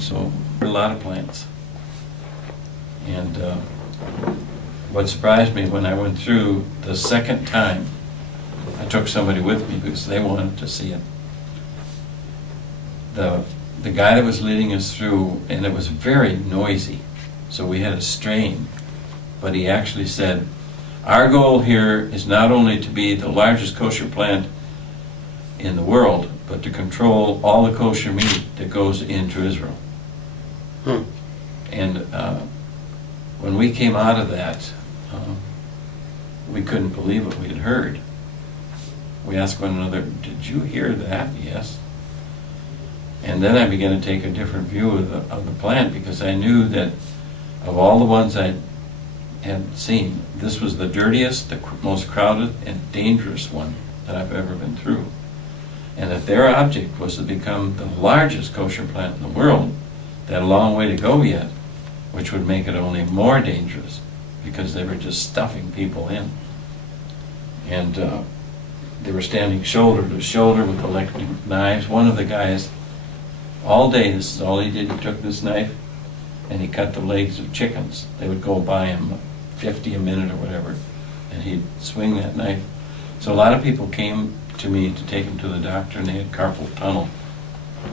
And so, a lot of plants. And what surprised me when I went through the second time, I took somebody with me because they wanted to see it. The guy that was leading us through, and it was very noisy, so we had a strain, but he actually said, our goal here is not only to be the largest kosher plant in the world, but to control all the kosher meat that goes into Israel. And when we came out of that, we couldn't believe what we had heard. We asked one another, did you hear that? Yes. And then I began to take a different view of the plant, because I knew that of all the ones I had seen, this was the dirtiest, the most crowded, and dangerous one that I've ever been through. And that their object was to become the largest kosher plant in the world. They had a long way to go yet, which would make it only more dangerous, because they were just stuffing people in. And they were standing shoulder to shoulder with electric knives. One of the guys, all day, this is all he did, he took this knife and he cut the legs of chickens. They would go by him 50 a minute or whatever, and he'd swing that knife. So a lot of people came to me to take him to the doctor, and they had carpal tunnel.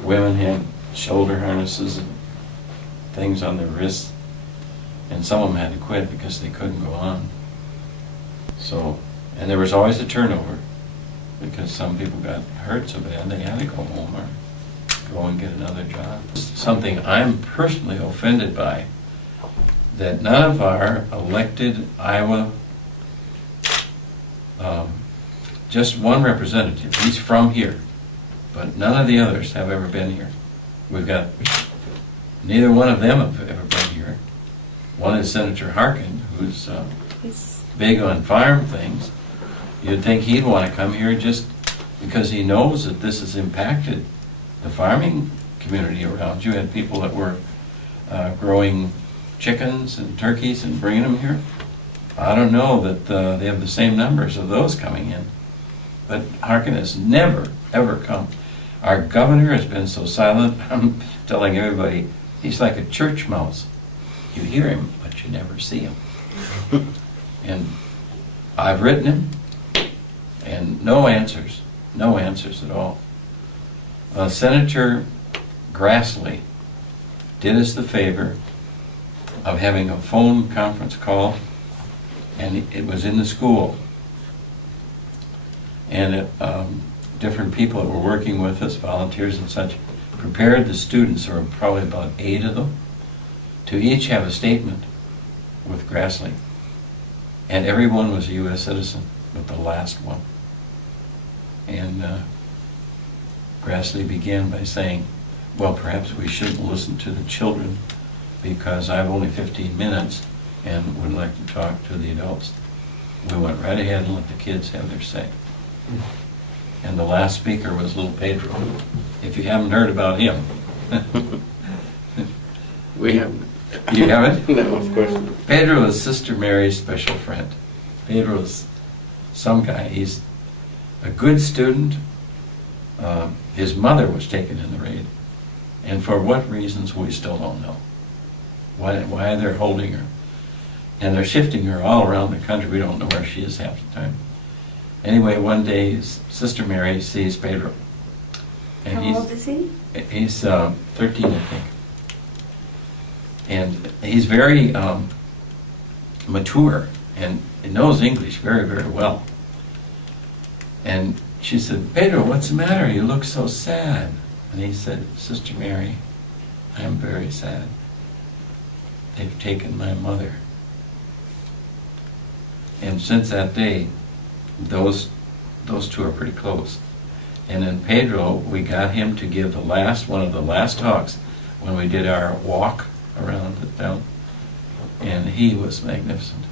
Women had shoulder harnesses and things on their wrists, and some of them had to quit because they couldn't go on. So, and there was always a turnover, because some people got hurt so bad they had to go home or go and get another job. Something I'm personally offended by, that none of our elected Iowa, just one representative, he's from here, but none of the others have ever been here. We've got, neither one of them have ever been here. One is Senator Harkin, who's big on farm things. You'd think he'd want to come here just because he knows that this has impacted the farming community around. You had people that were growing chickens and turkeys and bringing them here. I don't know that they have the same numbers of those coming in. But Harkin has never, ever come. Our governor has been so silent. I'm telling everybody, he's like a church mouse. You hear him, but you never see him. And I've written him, and no answers at all. Senator Grassley did us the favor of having a phone conference call, and it was in the school. And different people that were working with us, volunteers and such, prepared the students, there were probably about 8 of them, to each have a statement with Grassley. And everyone was a U.S. citizen, but the last one. And Grassley began by saying, well, perhaps we shouldn't listen to the children because I have only 15 minutes and would like to talk to the adults. We went right ahead and let the kids have their say. And the last speaker was little Pedro. If you haven't heard about him. We haven't. You haven't? No, of course. Pedro is Sister Mary's special friend. Pedro is some guy. He's a good student. His mother was taken in the raid. And for what reasons, we still don't know. Why they're holding her. And they're shifting her all around the country. We don't know where she is half the time. Anyway, one day, Sister Mary sees Pedro. And How old is he? He's 13, I think. And he's very mature and knows English very, very well. And she said, Pedro, what's the matter? You look so sad. And he said, Sister Mary, I am very sad. They've taken my mother. And since that day, those two are pretty close. And then Pedro, we got him to give one of the last talks when we did our walk around the town. And he was magnificent.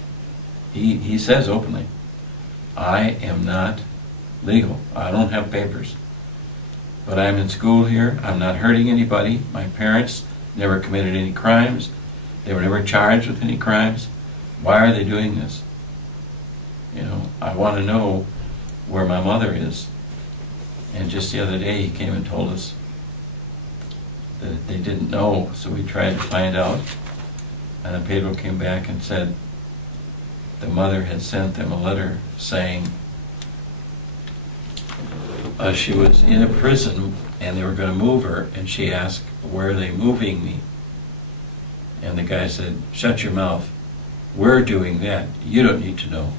He says openly, I am not legal. I don't have papers. But I'm in school here. I'm not hurting anybody. My parents never committed any crimes. They were never charged with any crimes. Why are they doing this? You know, I want to know where my mother is. And just the other day he came and told us that they didn't know, so we tried to find out. And then Pedro came back and said the mother had sent them a letter saying she was in a prison and they were going to move her, and she asked, "Where are they moving me?" And the guy said, "Shut your mouth. We're doing that. You don't need to know."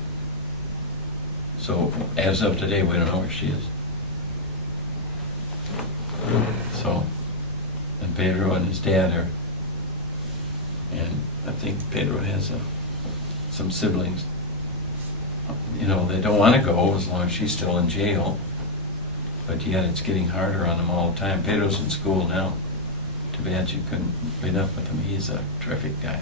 So as of today, we don't know where she is. So, and Pedro and his dad are, and I think Pedro has some siblings. You know, they don't want to go as long as she's still in jail, but yet it's getting harder on them all the time. Pedro's in school now. Too bad you couldn't meet up with him. He's a terrific guy.